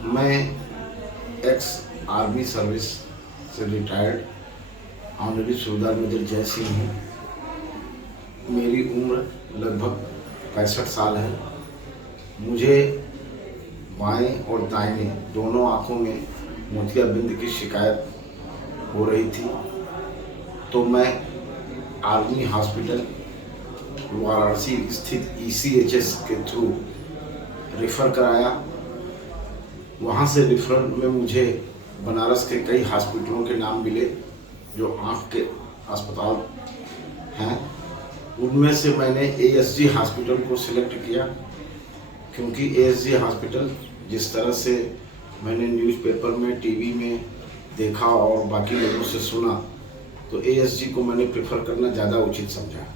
मैं ex army service से retired honorary सूबेदार मेजर जय सिंह हूँ। मेरी उम्र लगभग 65 साल है। मुझे बाएं और दाहिने दोनों आँखों में मोतियाबिंद की शिकायत हो रही थी, तो मैं आर्मी हॉस्पिटल वाराणसी स्थित ECHS के थ्रू रेफ़र कराया। वहाँ से रेफरल में मुझे बनारस के कई हॉस्पिटलों के नाम मिले जो आँख के अस्पताल हैं। उनमें से मैंने ASG हॉस्पिटल को सिलेक्ट किया, क्योंकि ASG हॉस्पिटल जिस तरह से मैंने न्यूज़पेपर में, टीवी में देखा और बाकी लोगों से सुना, तो ASG को मैंने प्रेफर करना ज़्यादा उचित समझा।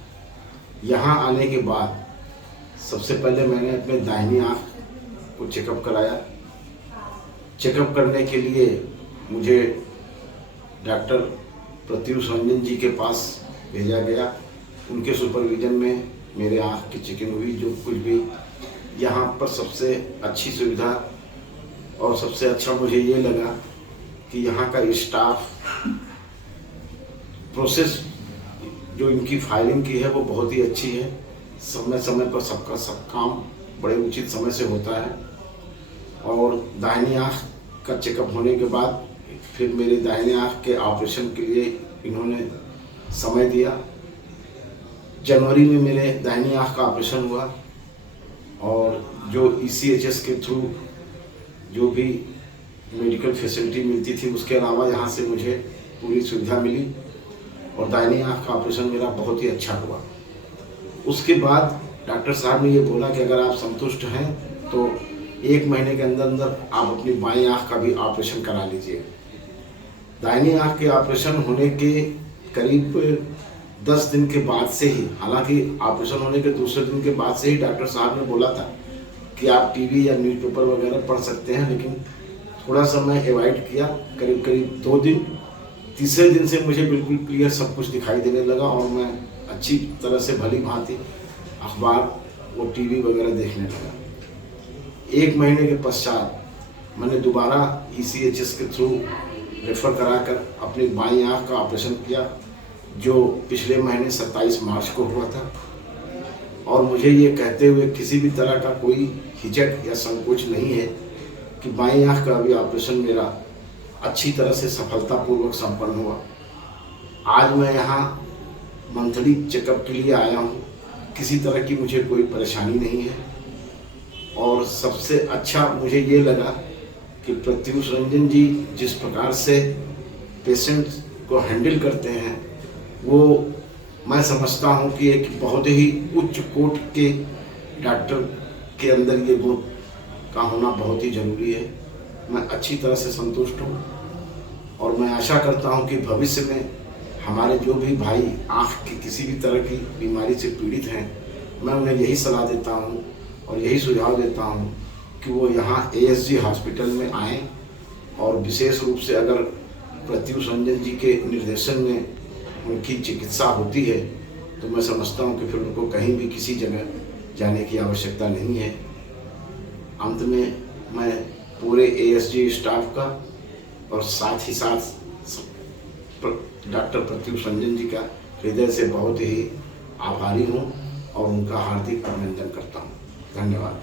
यहाँ आने के बाद सबसे पहले मैंने अपने दाहिनी आँख को चेकअप कराया। चेकअप करने के लिए मुझे डॉक्टर प्रत्युष रंजन जी के पास भेजा गया। उनके सुपरविजन में मेरे आँख की चेकिंग हुई। जो कुछ भी यहाँ पर सबसे अच्छी सुविधा और सबसे अच्छा मुझे ये लगा कि यहाँ का स्टाफ, प्रोसेस जो इनकी फाइलिंग की है वो बहुत ही अच्छी है। समय समय पर सबका सब काम बड़े उचित समय से होता है। और दाहिनी आँख का चेकअप होने के बाद फिर मेरे दाहिने आँख के ऑपरेशन के लिए इन्होंने समय दिया। जनवरी में मेरे दाहिनी आँख का ऑपरेशन हुआ और जो ECHS के थ्रू जो भी मेडिकल फैसिलिटी मिलती थी उसके अलावा यहाँ से मुझे पूरी सुविधा मिली और दाहिनी आँख का ऑपरेशन मेरा बहुत ही अच्छा हुआ। उसके बाद डॉक्टर साहब ने ये बोला कि अगर आप संतुष्ट हैं तो 1 महीने के अंदर अंदर आप अपनी बाईं आँख का भी ऑपरेशन करा लीजिए। दाहिनी आँख के ऑपरेशन होने के करीब 10 दिन के बाद से ही, हालांकि ऑपरेशन होने के दूसरे दिन के बाद से ही डॉक्टर साहब ने बोला था कि आप टीवी या न्यूज़पेपर वगैरह पढ़ सकते हैं, लेकिन थोड़ा सा मैं अवॉइड किया। करीब करीब 2 दिन, तीसरे दिन से मुझे बिल्कुल क्लियर सब कुछ दिखाई देने लगा और मैं अच्छी तरह से भली भांति अखबार और टीवी वगैरह देखने लगा। 1 महीने के पश्चात मैंने दोबारा ECHS के थ्रू रेफ़र कराकर अपनी बाईं आँख का ऑपरेशन किया, जो पिछले महीने 27 मार्च को हुआ था। और मुझे ये कहते हुए किसी भी तरह का कोई हिचक या संकोच नहीं है कि बाईं आँख का भी ऑपरेशन मेरा अच्छी तरह से सफलतापूर्वक संपन्न हुआ। आज मैं यहाँ मंथली चेकअप के लिए आया हूँ। किसी तरह की मुझे कोई परेशानी नहीं है और सबसे अच्छा मुझे ये लगा कि प्रत्युष रंजन जी जिस प्रकार से पेशेंट को हैंडल करते हैं, वो मैं समझता हूँ कि एक बहुत ही उच्च कोटि के डॉक्टर के अंदर ये गुण का होना बहुत ही ज़रूरी है। मैं अच्छी तरह से संतुष्ट हूँ और मैं आशा करता हूँ कि भविष्य में हमारे जो भी भाई आँख की किसी भी तरह की बीमारी से पीड़ित हैं, मैं उन्हें यही सलाह देता हूँ और यही सुझाव देता हूँ कि वो यहाँ ASG हॉस्पिटल में आएँ और विशेष रूप से अगर प्रत्युष रंजन जी के निर्देशन में उनकी चिकित्सा होती है तो मैं समझता हूँ कि फिर उनको कहीं भी किसी जगह जाने की आवश्यकता नहीं है। अंत में मैं पूरे ASG स्टाफ का और साथ ही साथ डॉक्टर प्रत्युष रंजन जी का हृदय से बहुत ही आभारी हूँ और उनका हार्दिक अभिनंदन करता हूँ। धन्यवाद।